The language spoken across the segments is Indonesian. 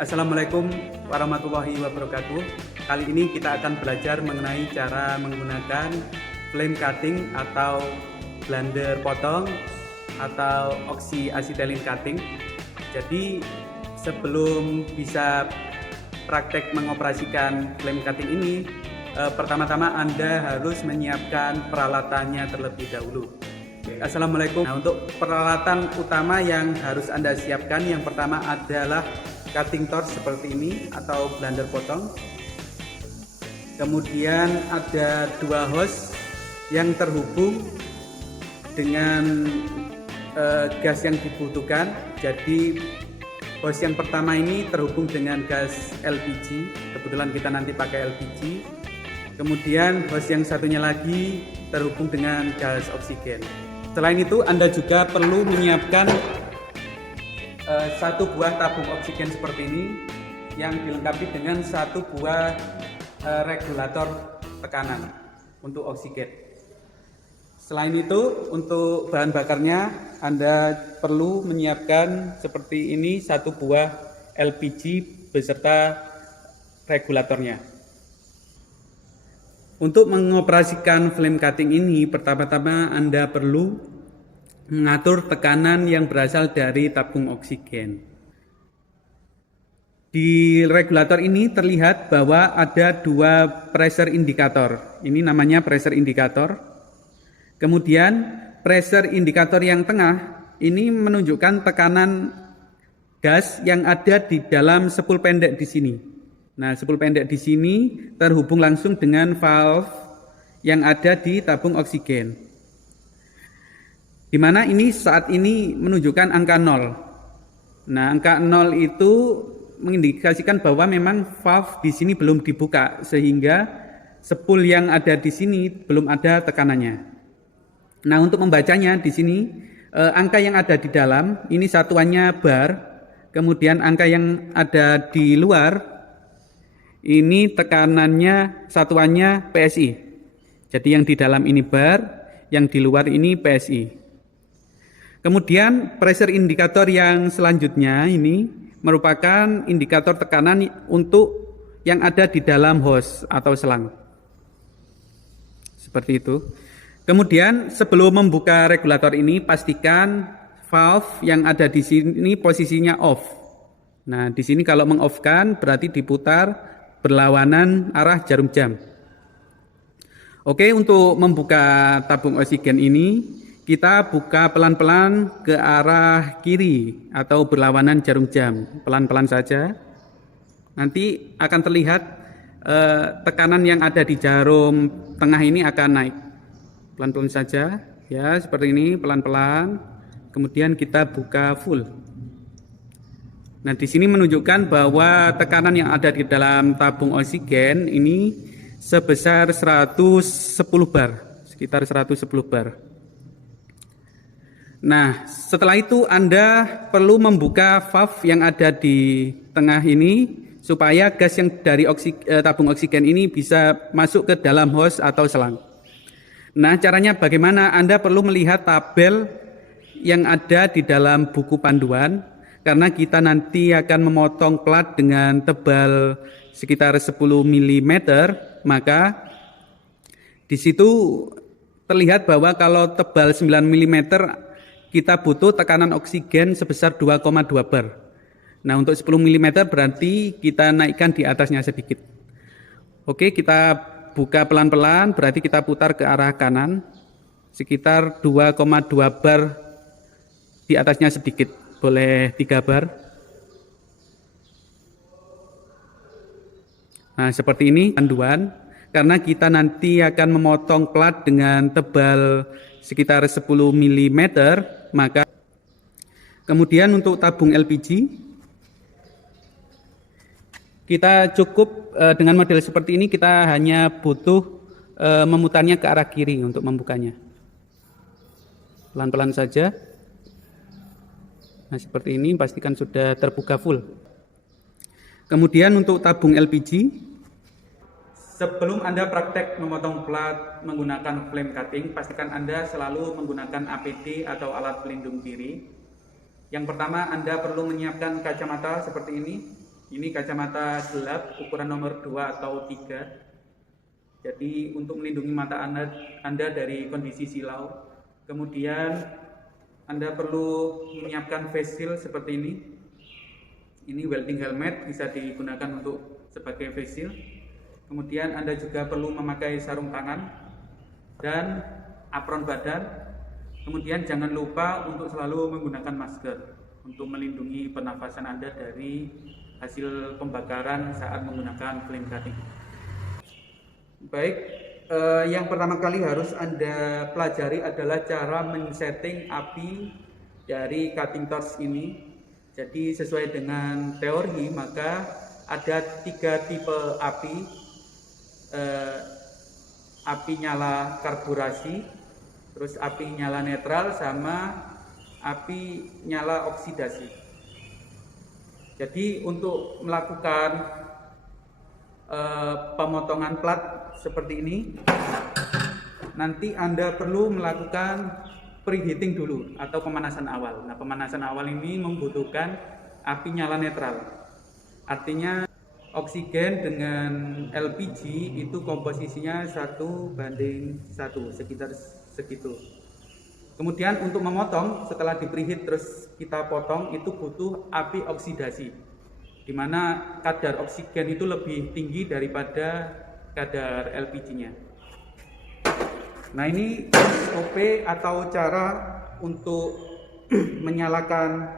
Assalamualaikum warahmatullahi wabarakatuh. Kali ini kita akan belajar mengenai cara menggunakan flame cutting atau blender potong atau oxy-acetylene cutting. Jadi sebelum bisa praktek mengoperasikan flame cutting ini, pertama-tama Anda harus menyiapkan peralatannya terlebih dahulu. Assalamualaikum. Nah, untuk peralatan utama yang harus Anda siapkan, yang pertama adalah cutting torch seperti ini atau blender potong. Kemudian ada dua hose yang terhubung dengan gas yang dibutuhkan. Jadi hose yang pertama ini terhubung dengan gas LPG. Kebetulan kita nanti pakai LPG. Kemudian hose yang satunya lagi terhubung dengan gas oksigen. Selain itu, Anda juga perlu menyiapkan satu buah tabung oksigen seperti ini yang dilengkapi dengan satu buah regulator tekanan untuk oksigen. Selain itu, untuk bahan bakarnya Anda perlu menyiapkan seperti ini satu buah LPG beserta regulatornya. Untuk mengoperasikan flame cutting ini, pertama-tama Anda perlu mengatur tekanan yang berasal dari tabung oksigen. Di regulator ini terlihat bahwa ada dua pressure indicator. Ini namanya pressure indicator. Kemudian pressure indicator yang tengah ini menunjukkan tekanan gas yang ada di dalam sepul pendek di sini. Nah, sepul pendek di sini terhubung langsung dengan valve yang ada di tabung oksigen. Di mana ini saat ini menunjukkan angka 0. Nah, angka 0 itu mengindikasikan bahwa memang valve di sini belum dibuka, sehingga sepul yang ada di sini belum ada tekanannya. Nah, untuk membacanya di sini angka yang ada di dalam ini satuannya bar, kemudian angka yang ada di luar ini tekanannya satuannya PSI. Jadi yang di dalam ini bar, yang di luar ini PSI. Kemudian pressure indikator yang selanjutnya ini merupakan indikator tekanan untuk yang ada di dalam hose atau selang. Seperti itu. Kemudian sebelum membuka regulator ini, pastikan valve yang ada di sini posisinya off. Nah, di sini kalau mengoff-kan berarti diputar berlawanan arah jarum jam. Oke, untuk membuka tabung oksigen ini kita buka pelan-pelan ke arah kiri atau berlawanan jarum jam, pelan-pelan saja. Nanti akan terlihat tekanan yang ada di jarum tengah ini akan naik. Pelan-pelan saja, ya seperti ini, pelan-pelan. Kemudian kita buka full. Nah, di sini menunjukkan bahwa tekanan yang ada di dalam tabung oksigen ini sebesar 110 bar, sekitar 110 bar. Nah, setelah itu Anda perlu membuka valve yang ada di tengah ini supaya gas yang dari tabung oksigen ini bisa masuk ke dalam hose atau selang. Nah, caranya bagaimana? Anda perlu melihat tabel yang ada di dalam buku panduan, karena kita nanti akan memotong plat dengan tebal sekitar 10 mm, maka di situ terlihat bahwa kalau tebal 9 mm kita butuh tekanan oksigen sebesar 2,2 bar. Nah, untuk 10 mm berarti kita naikkan di atasnya sedikit. Oke, kita buka pelan-pelan, berarti kita putar ke arah kanan. Sekitar 2,2 bar di atasnya sedikit. Boleh 3 bar. Nah, seperti ini panduan. Karena kita nanti akan memotong plat dengan tebal sekitar 10 mm, maka kemudian untuk tabung LPG kita cukup dengan model seperti ini, kita hanya butuh memutarnya ke arah kiri untuk membukanya. Pelan-pelan saja. Nah, seperti ini, pastikan sudah terbuka full. Kemudian untuk tabung LPG, sebelum Anda praktek memotong plat menggunakan flame cutting, pastikan Anda selalu menggunakan APD atau alat pelindung diri. Yang pertama, Anda perlu menyiapkan kacamata seperti ini. Ini kacamata gelap ukuran nomor 2 atau 3. Jadi untuk melindungi mata Anda dari kondisi silau. Kemudian Anda perlu menyiapkan face shield seperti ini. Ini welding helmet, bisa digunakan untuk sebagai face shield. Kemudian Anda juga perlu memakai sarung tangan dan apron badan. Kemudian jangan lupa untuk selalu menggunakan masker untuk melindungi pernafasan Anda dari hasil pembakaran saat menggunakan flame cutting. Baik, yang pertama kali harus Anda pelajari adalah cara men-setting api dari cutting torch ini. Jadi sesuai dengan teori maka ada 3 tipe api. Api nyala karburasi, terus api nyala netral, sama api nyala oksidasi. Jadi untuk melakukan pemotongan plat seperti ini, nanti Anda perlu melakukan preheating dulu atau pemanasan awal. Nah, pemanasan awal ini membutuhkan api nyala netral. Artinya oksigen dengan LPG itu komposisinya 1:1, sekitar segitu. Kemudian untuk memotong, setelah di preheat terus kita potong, itu butuh api oksidasi, di mana kadar oksigen itu lebih tinggi daripada kadar LPG-nya. Nah, ini SOP atau cara untuk menyalakan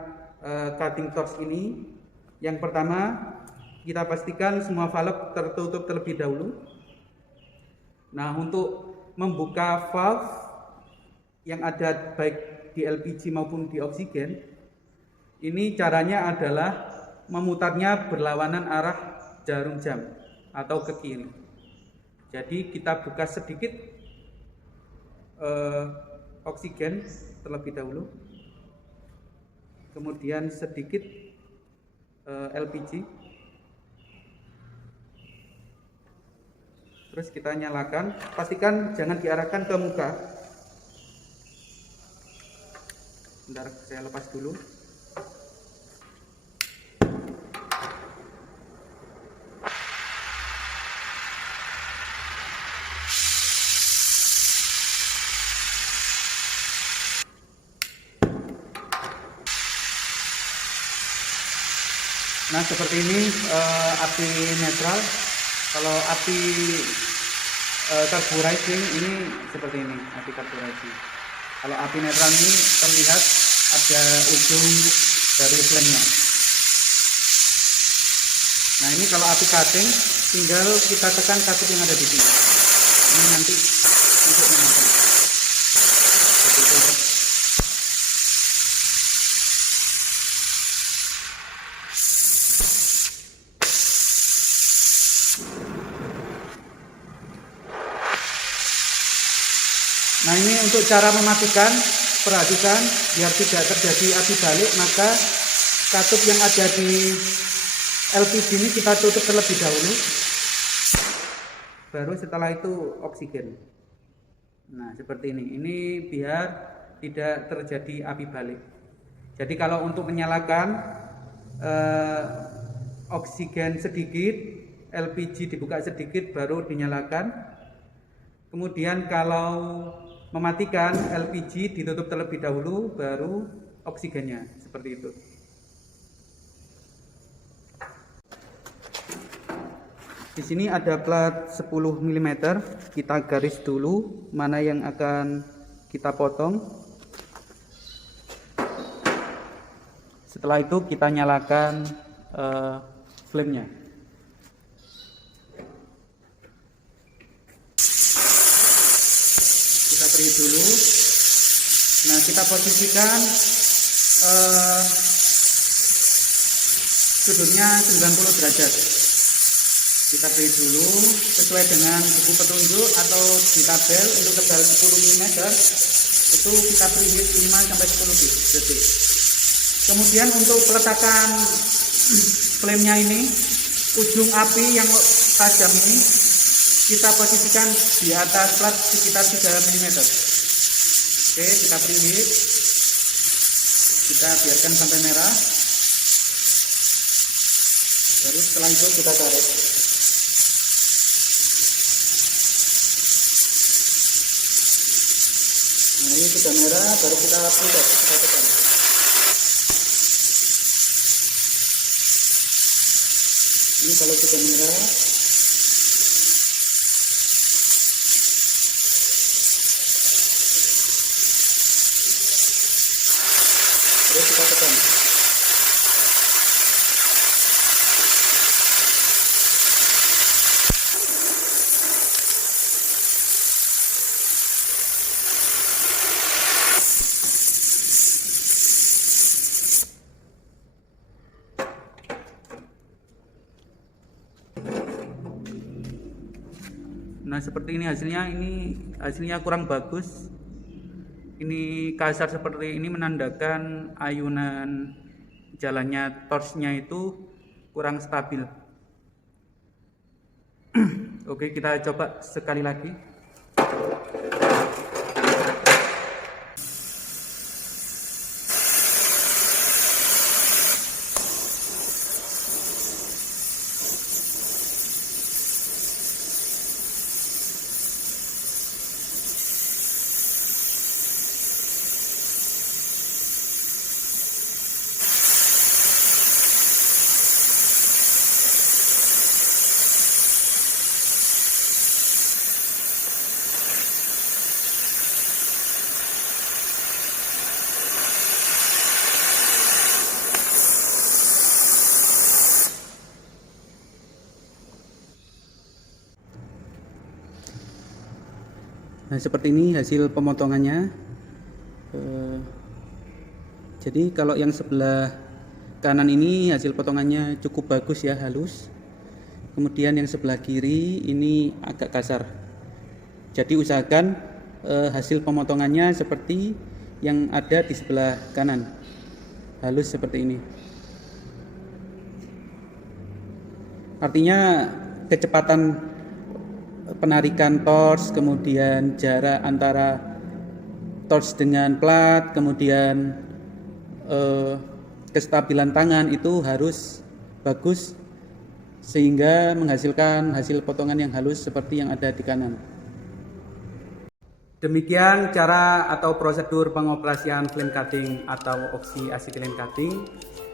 cutting torch ini. Yang pertama, kita pastikan semua valve tertutup terlebih dahulu. Nah, untuk membuka valve yang ada baik di LPG maupun di oksigen, ini caranya adalah memutarnya berlawanan arah jarum jam atau ke kiri. Jadi kita buka sedikit oksigen terlebih dahulu, kemudian sedikit LPG, terus kita nyalakan. Pastikan jangan diarahkan ke muka. Bentar, saya lepas dulu. Nah, seperti ini api netral. Kalau api carburizing ini seperti ini, api carburizing. Kalau api netral ini terlihat ada ujung dari flame-nya. Nah, ini kalau api cutting tinggal kita tekan katup yang ada di sini. Ini nanti untuk memotong. Seperti itu. Nah, ini untuk cara mematikan, perhatikan biar tidak terjadi api balik, maka katup yang ada di LPG ini kita tutup terlebih dahulu, baru setelah itu oksigen. Nah, seperti ini biar tidak terjadi api balik. Jadi kalau untuk menyalakan oksigen sedikit, LPG dibuka sedikit baru dinyalakan. Kemudian kalau mematikan, LPG ditutup terlebih dahulu, baru oksigennya, seperti itu. Di sini ada plat 10 mm, kita garis dulu mana yang akan kita potong. Setelah itu kita nyalakan flame-nya. Beri dulu. Nah, kita posisikan sudutnya 90 derajat. Kita beri dulu sesuai dengan buku petunjuk atau di tabel. Untuk tebal 10 mm itu kita beri 5-10 detik. Kemudian untuk peletakan flame-nya ini, ujung api yang tajam ini kita posisikan di atas plat sekitar 3 mm. Oke, kita preheat. Kita biarkan sampai merah. Baru setelah itu kita tarik. Nah, ini sudah merah, baru kita putar, kita tekan. Ini kalau sudah merah, terus kita tekan. Nah, seperti ini hasilnya kurang bagus. Ini kasar seperti ini menandakan ayunan jalannya torchnya itu kurang stabil. Oke, kita coba sekali lagi. Nah, seperti ini hasil pemotongannya. Jadi kalau yang sebelah kanan ini hasil potongannya cukup bagus ya, halus. Kemudian yang sebelah kiri ini agak kasar. Jadi usahakan hasil pemotongannya seperti yang ada di sebelah kanan, halus seperti ini. Artinya kecepatan penarikan torch, kemudian jarak antara torch dengan plat, kemudian kestabilan tangan itu harus bagus sehingga menghasilkan hasil potongan yang halus seperti yang ada di kanan. Demikian cara atau prosedur pengoperasian flame cutting atau oksi acetylen cutting.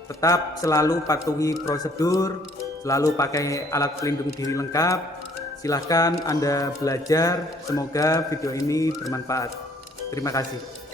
Tetap selalu patuhi prosedur, selalu pakai alat pelindung diri lengkap. Silahkan Anda belajar, semoga video ini bermanfaat. Terima kasih.